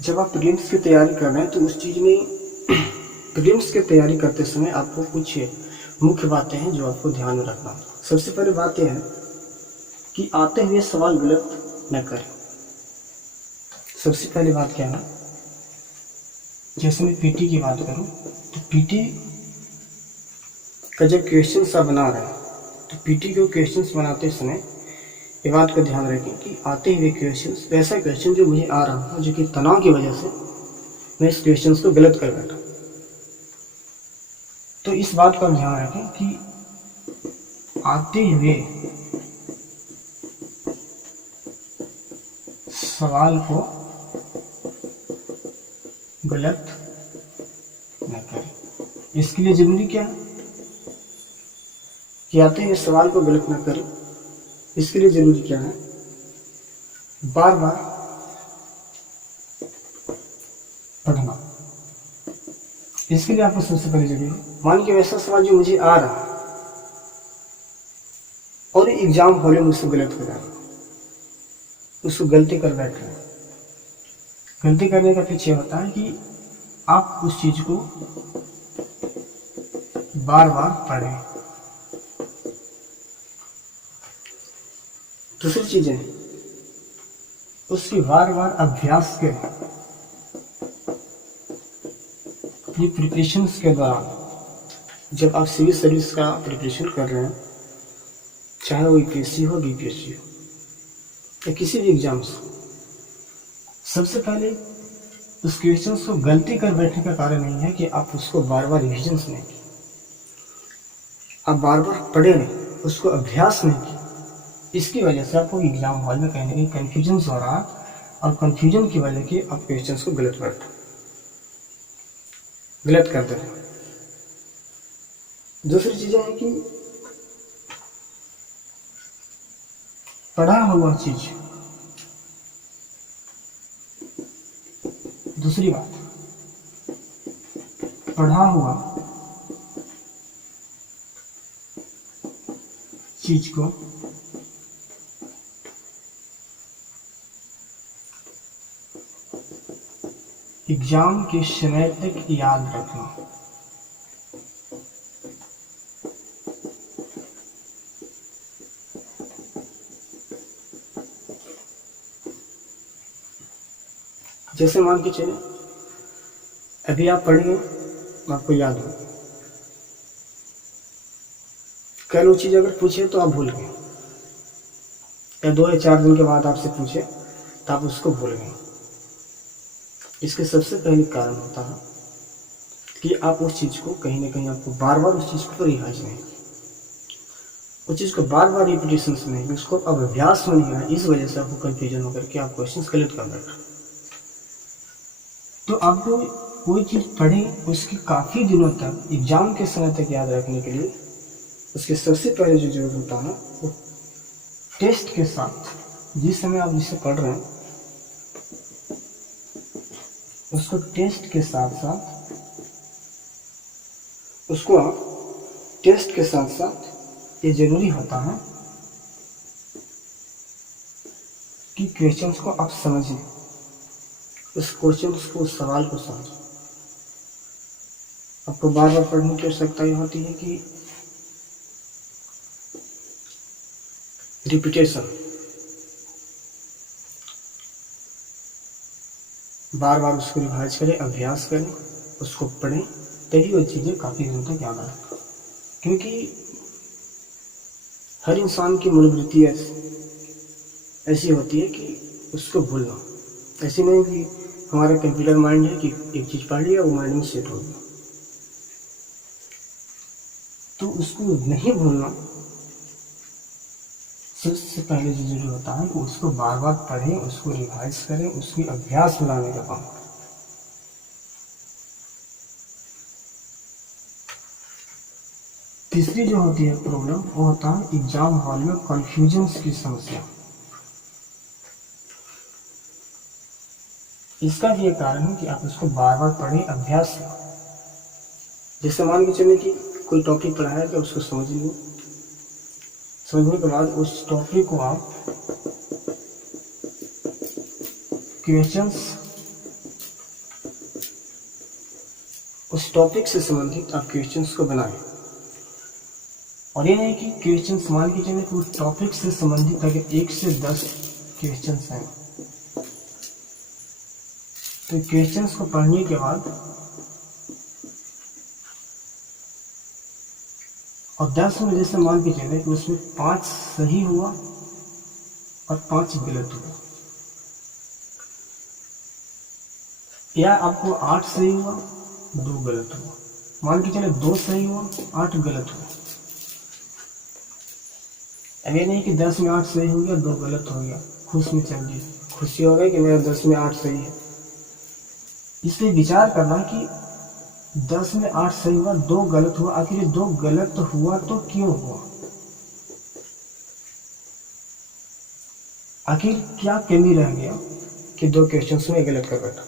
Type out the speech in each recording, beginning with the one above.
जब आप प्रीलिम्स की तैयारी कर रहे हैं तो उस चीज़ में प्रीलिम्स की तैयारी करते समय आपको कुछ मुख्य बातें हैं जो आपको ध्यान में रखना। सबसे पहले बात यह है कि आते हुए सवाल गलत न करें। सबसे पहली बात क्या है, जैसे मैं पीटी की बात करूं तो पीटी का जब क्वेश्चन सा बना रहे हैं तो पीटी को क्वेश्चंस बनाते समय ये बात को ध्यान रखें कि आते हुए क्वेश्चंस ऐसा क्वेश्चन जो मुझे आ रहा था, जो कि तनाव की वजह से मैं इस क्वेश्चंस को गलत कर बैठा। तो इस बात का ध्यान रखें कि आते हुए सवाल को गलत न करें। इसके लिए जरूरी क्या है कि आते हुए सवाल को गलत न करें। इसके लिए जरूरी क्या है, बार बार पढ़ना। इसके लिए आपको सबसे पहले जरूरी है, मान लीजिए वैसा सवाल जो मुझे आ रहा और एग्जाम हॉल में मुझसे गलत हो रहा है, उसको गलती कर बैठ रहे हैं। गलती करने का पीछे होता है कि आप उस चीज को बार बार पढ़ें। दूसरी चीजें उसकी बार बार अभ्यास करें। अपनी प्रिपरेशंस के दौरान जब आप सिविल सर्विस का प्रिपरेशन कर रहे हैं, चाहे वो यूपीएससी हो, बीपीएससी हो या किसी भी एग्जाम्स हो, सबसे पहले उस क्वेश्चंस को गलती कर बैठने का कारण नहीं है कि आप उसको बार बार रिविजन्स नहीं की, आप बार बार पढ़े नहीं, उसको अभ्यास नहीं की। इसकी वजह से आपको एग्जाम हॉल में कहीं ना कहीं कन्फ्यूजन हो रहा और कन्फ्यूजन की वजह से आप क्वेश्चंस को गलत करते हैं। दूसरी चीजें हैं कि पढ़ा हुआ चीज, दूसरी बात, पढ़ा हुआ चीज को एग्जाम के समय तक याद रखना। जैसे मान के चले अभी आप पढ़ेंगे, आपको याद हो, कल वो चीज अगर पूछे तो आप भूल गए, या 2 या 4 दिन के बाद आपसे पूछे तो आप उसको भूल गए। इसके सबसे पहले कारण होता है कि आप उस चीज को कहीं ना कहीं आपको बार बार उस चीज को रिवाइज नहीं, उस चीज को बार बार रिपीटेशन से नहीं, उसको अब अभ्यास में नहीं आया। इस वजह से आपको कंफ्यूजन होकर के आप क्वेश्चंस गलत कर बैठे। तो आपको कोई चीज पढ़े, उसकी काफी दिनों तक एग्जाम के समय तक याद रखने के लिए उसके सबसे पहले जो जरूरत होता है वो टेस्ट के साथ, जिस समय आप जिसे पढ़ रहे हैं उसको टेस्ट के साथ साथ, उसको टेस्ट के साथ साथ ये जरूरी होता है कि क्वेश्चंस को आप समझें, उस क्वेश्चन को, उस सवाल को समझें। आपको बार बार पढ़ने की आवश्यकता ये होती है कि रिपीटेशन, बार बार उसको रिवाइज करें, अभ्यास करें, उसको पढ़ें, तभी वो चीज़ें काफ़ी दिनों तक याद आएंगी। क्योंकि हर इंसान की मनोवृत्ति ऐसी होती है कि उसको भूलना, ऐसी नहीं कि हमारा कंप्यूटर माइंड है कि एक चीज़ पढ़ लिया वो माइंड में सेट हो गया, तो उसको नहीं भूलना। सबसे पहले जो जरूरी होता है कि उसको बार बार पढ़ें, उसको रिवाइज करें, उसकी अभ्यास में लाने का काम। तीसरी जो होती है प्रॉब्लम, वो होता है एग्जाम हॉल में कंफ्यूजन की समस्या। इसका भी एक कारण है कि आप उसको बार बार पढ़ें, अभ्यास। जैसे मान के चले कि कोई टॉपिक पढ़ाया कि उसको समझ लो, समझने के बाद उस टॉपिक को आप क्वेश्चंस उस टॉपिक से संबंधित आप क्वेश्चंस को बनाएं। और ये नहीं कि क्वेश्चंस मान के चले कि उस टॉपिक से संबंधित अगर 1 से 10 क्वेश्चंस हैं तो क्वेश्चंस को पढ़ने के बाद और 10 में जैसे मान के चले कि उसमें 5 सही हुआ और 5 गलत हुआ, या आपको 8 सही हुआ 2 गलत हुआ, मान के चले 2 सही हुआ 8 गलत हुआ। अब ये नहीं कि 10 में 8 सही हो गया 2 गलत हो गया, खुश में चल दिए, खुशी हो गई कि मेरा 10 में 8 सही है। इसलिए विचार करना कि 10 में 8 सही हुआ 2 गलत हुआ, आखिर ये 2 गलत हुआ तो क्यों हुआ, आखिर क्या कमी रह गया कि 2 क्वेश्चंस में गलत कर बैठा।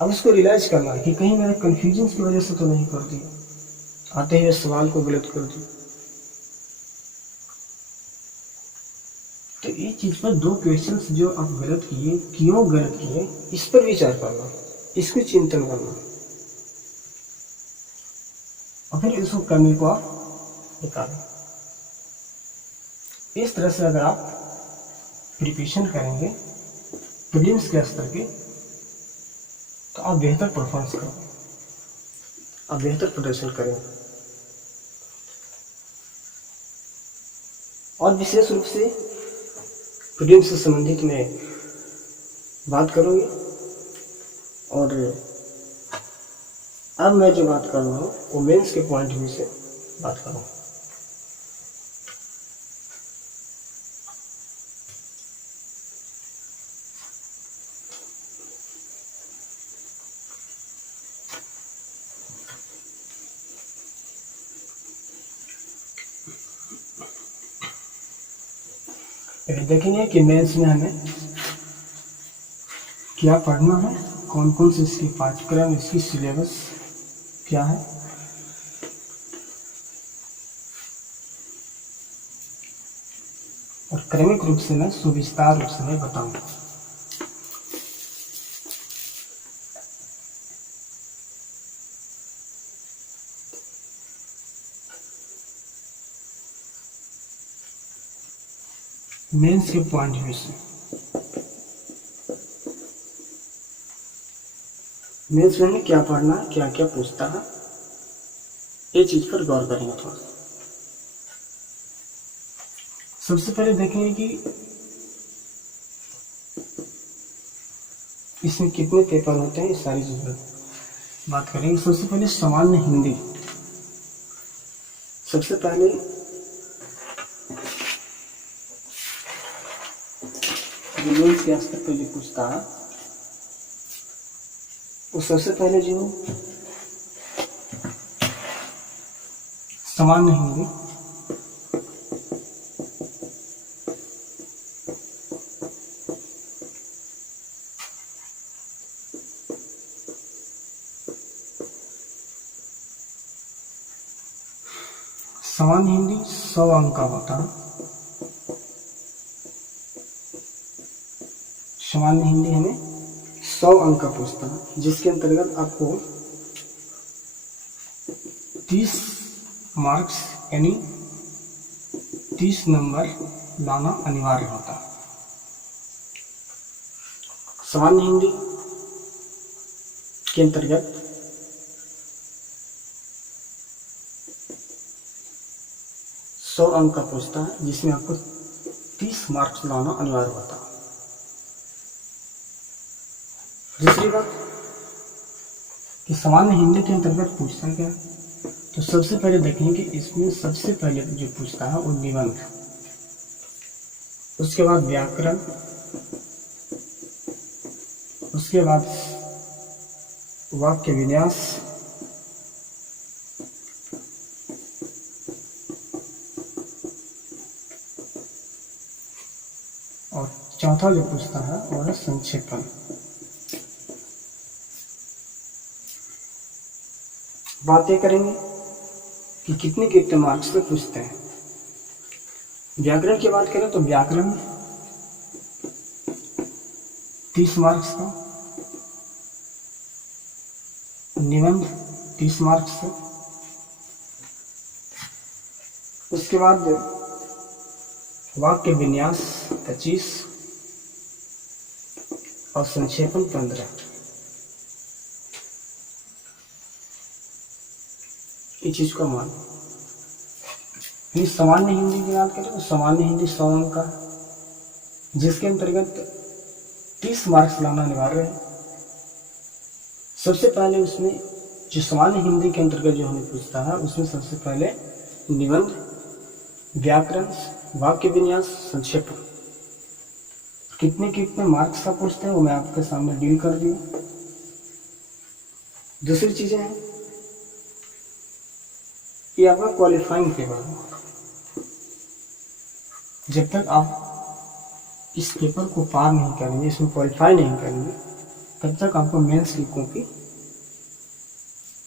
अब इसको रियलाइज करना है कि कहीं मैंने कंफ्यूजन की वजह से तो नहीं कर दिया, आते हुए सवाल को गलत कर दिया। तो ये चीज पर 2 क्वेश्चंस जो आप गलत किए, क्यों गलत किए, इस पर विचार करना, इसको चिंतन करना और फिर इसको कमी को आप निकालें। इस तरह से अगर आप प्रिपरेशन करेंगे प्रीलिम्स के स्तर के तो आप बेहतर परफॉर्मेंस करोगे, आप बेहतर प्रदर्शन करेंगे। और विशेष रूप से प्रीलिम्स से संबंधित मैं बात करूंगी। और अब मैं जो बात कर रहा हूँ वो मेंस के पॉइंट ऑफ व्यू से बात करूँगा। देखेंगे कि मेंस में हमें क्या पढ़ना है, कौन कौन से इसकी पाठ्यक्रम, इसकी सिलेबस क्या है, और क्रमिक रूप से मैं सुविस्तार रूप से मैं बताऊंगा। मेंस के पॉइंट ऑफ व्यू से मेंस में क्या पढ़ना है, क्या क्या पूछता है, ये चीज पर गौर करेंगे थोड़ा सा। सबसे पहले देखेंगे कि इसमें कितने पेपर होते हैं, इस सारी चीज पर बात करेंगे। सबसे पहले सामान्य हिंदी, सबसे पहले मेंस के स्तर पर जो पूछता है वो सबसे पहले जो सामान्य हिंदी, सामान्य हिंदी 100 अंक का होता है। सामान्य हिंदी हमें 100 अंक का पूछता है, जिसके अंतर्गत आपको 30 मार्क्स यानी 30 नंबर लाना अनिवार्य होता है। सामान्य हिंदी के अंतर्गत 100 अंक का पूछता है, जिसमें आपको 30 मार्क्स लाना अनिवार्य होता है। दूसरी बात कि सामान्य हिंदी के अंतर्गत पूछता क्या, तो सबसे पहले देखेंगे कि इसमें सबसे पहले जो पूछता है वो निबंध, उसके बाद व्याकरण, उसके बाद वाक्य विन्यास, और चौथा जो पूछता है वो है संक्षेपण। बातें करेंगे कि कितने कितने मार्क्स पे पूछते हैं। व्याकरण की बात करें तो व्याकरण 30 मार्क्स का, निबंध 30 मार्क्स से। उसके बाद वाक्य विन्यास 25 और संक्षेपण 15। ये चीज का मान सामान्य हिंदी की बात करें तो सामान्य हिंदी 100 अंक का, जिसके अंतर्गत 30 मार्क्स लाना अनिवार्य है। सबसे पहले उसमें जो सामान्य हिंदी के अंतर्गत जो हमें पूछता है उसमें सबसे पहले निबंध, व्याकरण, वाक्य विन्यास, संक्षेपण, कितने कितने मार्क्स का पूछते हैं वो मैं आपके सामने डील कर दिया। दूसरी चीजें हैं, ये आपका क्वालिफाइंग पेपर होगा। जब तक आप इस पेपर को पार नहीं करेंगे, इसमें क्वालिफाई नहीं करेंगे, तब तक आपको मेंस की कॉपी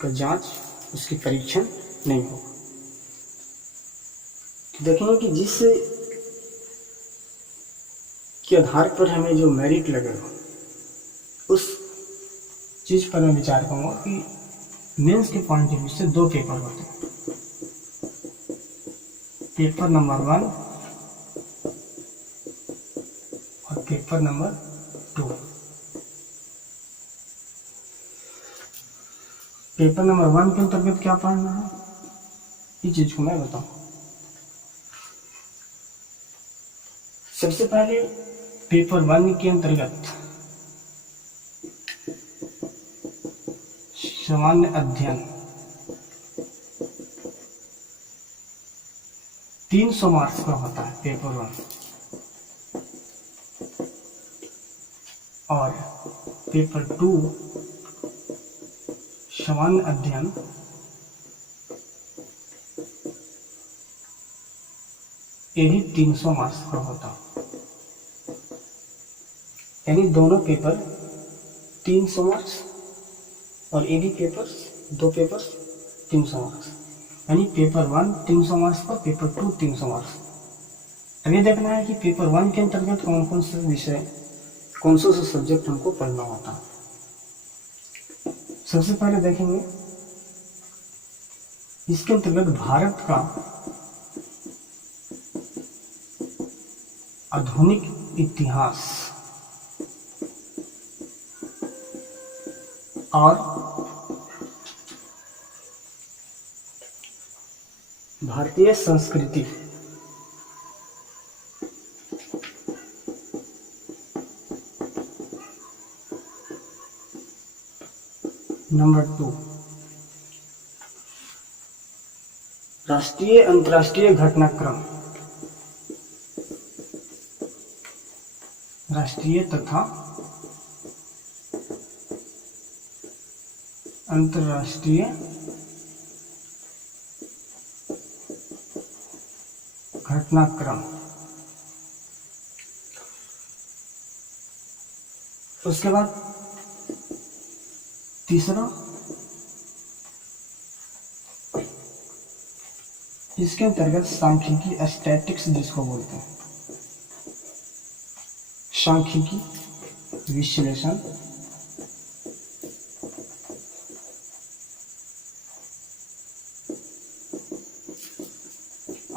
का जांच, उसकी परीक्षण नहीं होगा। तो देखेंगे कि जिस के आधार पर हमें जो मेरिट लगेगा उस चीज पर मैं विचार करूंगा कि मेंस के पॉइंट ऑफ व्यू से 2 पेपर होते हैं, पेपर नंबर 1 और पेपर नंबर 2। पेपर नंबर 1 के अंतर्गत क्या पढ़ना है, इस चीज को मैं बताऊं। सबसे पहले पेपर 1 के अंतर्गत सामान्य अध्ययन 300 मार्क्स का होता है पेपर 1, और पेपर 2 सामान्य अध्ययन 300 मार्क्स का होता है। यानी दोनों पेपर 300 मार्क्स और एडी पेपर्स 2 पेपर्स 300 मार्क्स, यानी पेपर 1 300 मार्क्स का, पेपर 2 300 मार्क्स। अब ये देखना है कि पेपर 1 के अंतर्गत कौन कौन से विषय, कौन से सब्जेक्ट हमको पढ़ना होता है। सबसे पहले देखेंगे इसके अंतर्गत भारत का आधुनिक इतिहास और भारतीय संस्कृति। नंबर 2 राष्ट्रीय अंतर्राष्ट्रीय घटनाक्रम, राष्ट्रीय तथा अंतर्राष्ट्रीय घटनाक्रम। उसके बाद तीसरा इसके अंतर्गत सांख्यिकी, स्टैटिक्स जिसको बोलते हैं, सांख्यिकी, विश्लेषण,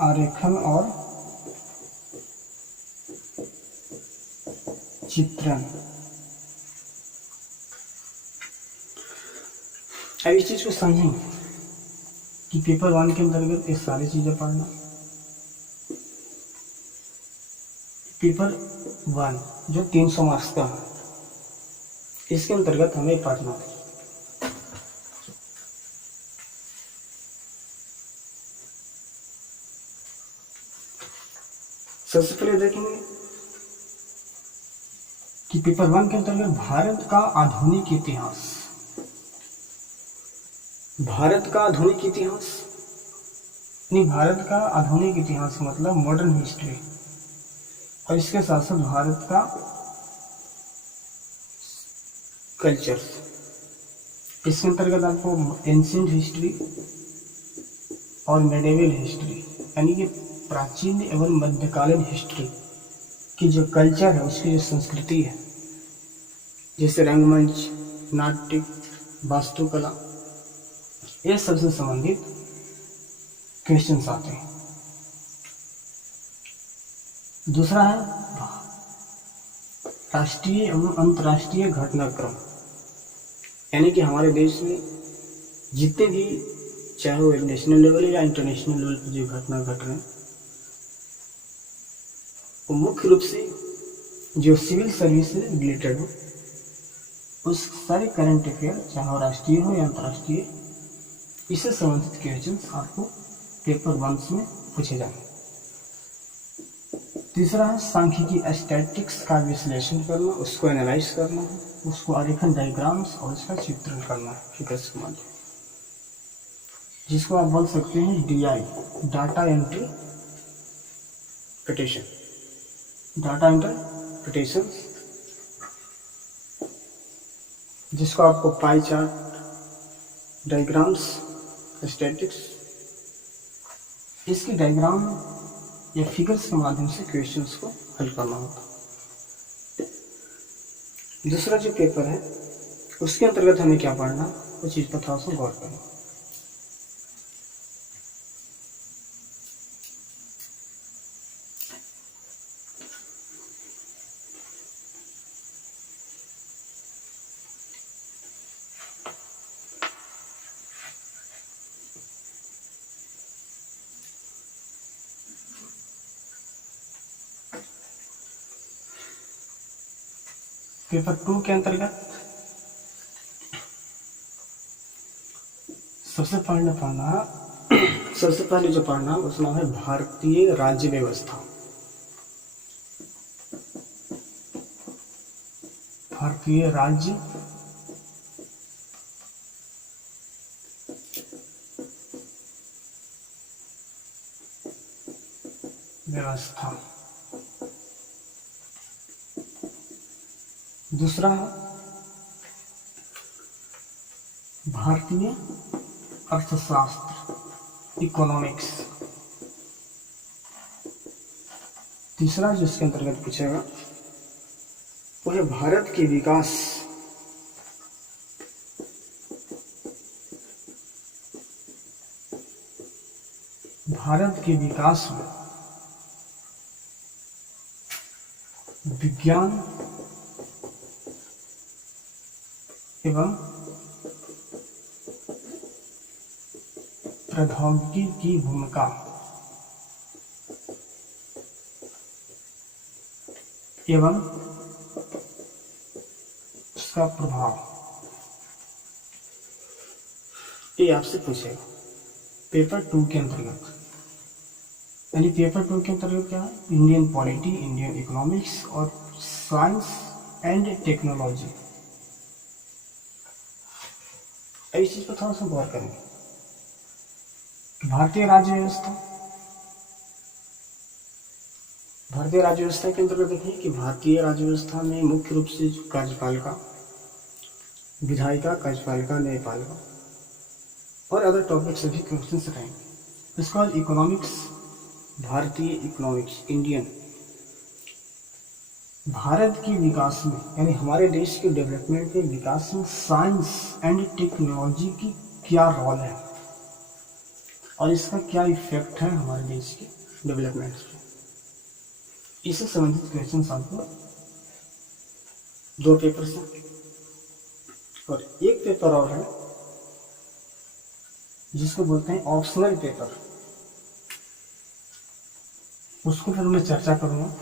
आरेखन और चित्रण। अब इस चीज को समझेंगे कि पेपर 1 के अंतर्गत ये सारी चीजें पढ़ना। पेपर 1 जो 300 मार्क्स का है, इसके अंतर्गत हमें पढ़ना है सबसे पहले देखेंगे कि पेपर 1 के अंतर्गत भारत का आधुनिक इतिहास। भारत का आधुनिक इतिहास नहीं, भारत का आधुनिक इतिहास मतलब मॉडर्न हिस्ट्री, और इसके साथ साथ भारत का कल्चर। इसके अंतर्गत आपको एंशिएंट हिस्ट्री और मेडिवल हिस्ट्री यानी कि प्राचीन एवं मध्यकालीन हिस्ट्री की जो कल्चर है, उसकी जो संस्कृति है, जैसे रंगमंच, नाट्य, वास्तुकला, ये सबसे संबंधित क्वेश्चंस आते हैं। दूसरा है राष्ट्रीय एवं अंतर्राष्ट्रीय घटनाक्रम, यानी कि हमारे देश में जितने भी, चाहे वो नेशनल लेवल या इंटरनेशनल लेवल पर जो घटना घट रहे हैं, वो मुख्य रूप से जो सिविल सर्विस से रिलेटेड हो, उस सारे करंट अफेयर, चाहे वो राष्ट्रीय हो या अंतर्राष्ट्रीय, इससे संबंधित क्वेश्चन आपको पेपर 1 में पूछे जाएंगे। तीसरा है सांख्यिकी स्टैटिस्टिक्स का विश्लेषण करना, उसको एनालाइज करना है, उसको आरेखन डायग्राम्स और उसका चित्रण करना है फिगर्स के माध्यम, जिसको आप बोल सकते हैं DI, data interpretation, data interpretation, जिसको आपको पाई चार्ट, डायग्राम्स, स्टैटिस्टिक्स, इसके डायग्राम या फिगर्स के माध्यम से क्वेश्चंस को हल करना होता। दूसरा जो पेपर है उसके अंतर्गत हमें क्या पढ़ना, वो चीज़ पर थोड़ा सा गौर करना। पेपर 2 के अंतर्गत सबसे पहले जो पढ़ना उसका नाम है भारतीय राज्य व्यवस्था। भारतीय राज्य व्यवस्था। दूसरा भारतीय अर्थशास्त्र, इकोनॉमिक्स। तीसरा जो इसके अंतर्गत पूछेगा वो है भारत के विकास, भारत के विकास में विज्ञान एवं प्रौद्योगिकी की भूमिका एवं उसका प्रभाव, ये आपसे पूछेगा पेपर 2 के अंतर्गत। यानी पेपर 2 के अंतर्गत क्या है, इंडियन पॉलिटी, इंडियन इकोनॉमिक्स और साइंस एंड टेक्नोलॉजी। इस चीज पर थोड़ा सा गौर करेंगे। भारतीय राज्य व्यवस्था, भारतीय राज्य व्यवस्था के अंतर्गत देखिए कि भारतीय राज्य व्यवस्था में मुख्य रूप से जो कार्यपालिका, विधायिका, कार्यपालिका, न्यायपालिका और अदर टॉपिक सभी क्वेश्चंस रहेंगे। इसके बाद इकोनॉमिक्स, भारतीय इकोनॉमिक्स, इंडियन, भारत के विकास में यानी हमारे देश के डेवलपमेंट के विकास में साइंस एंड टेक्नोलॉजी की क्या रोल है और इसका क्या इफेक्ट है हमारे देश के डेवलपमेंट पे, इससे संबंधित क्वेश्चन आपको 2 पेपर से और एक पेपर और है जिसको बोलते हैं ऑप्शनल पेपर, उसको फिर मैं चर्चा करूंगा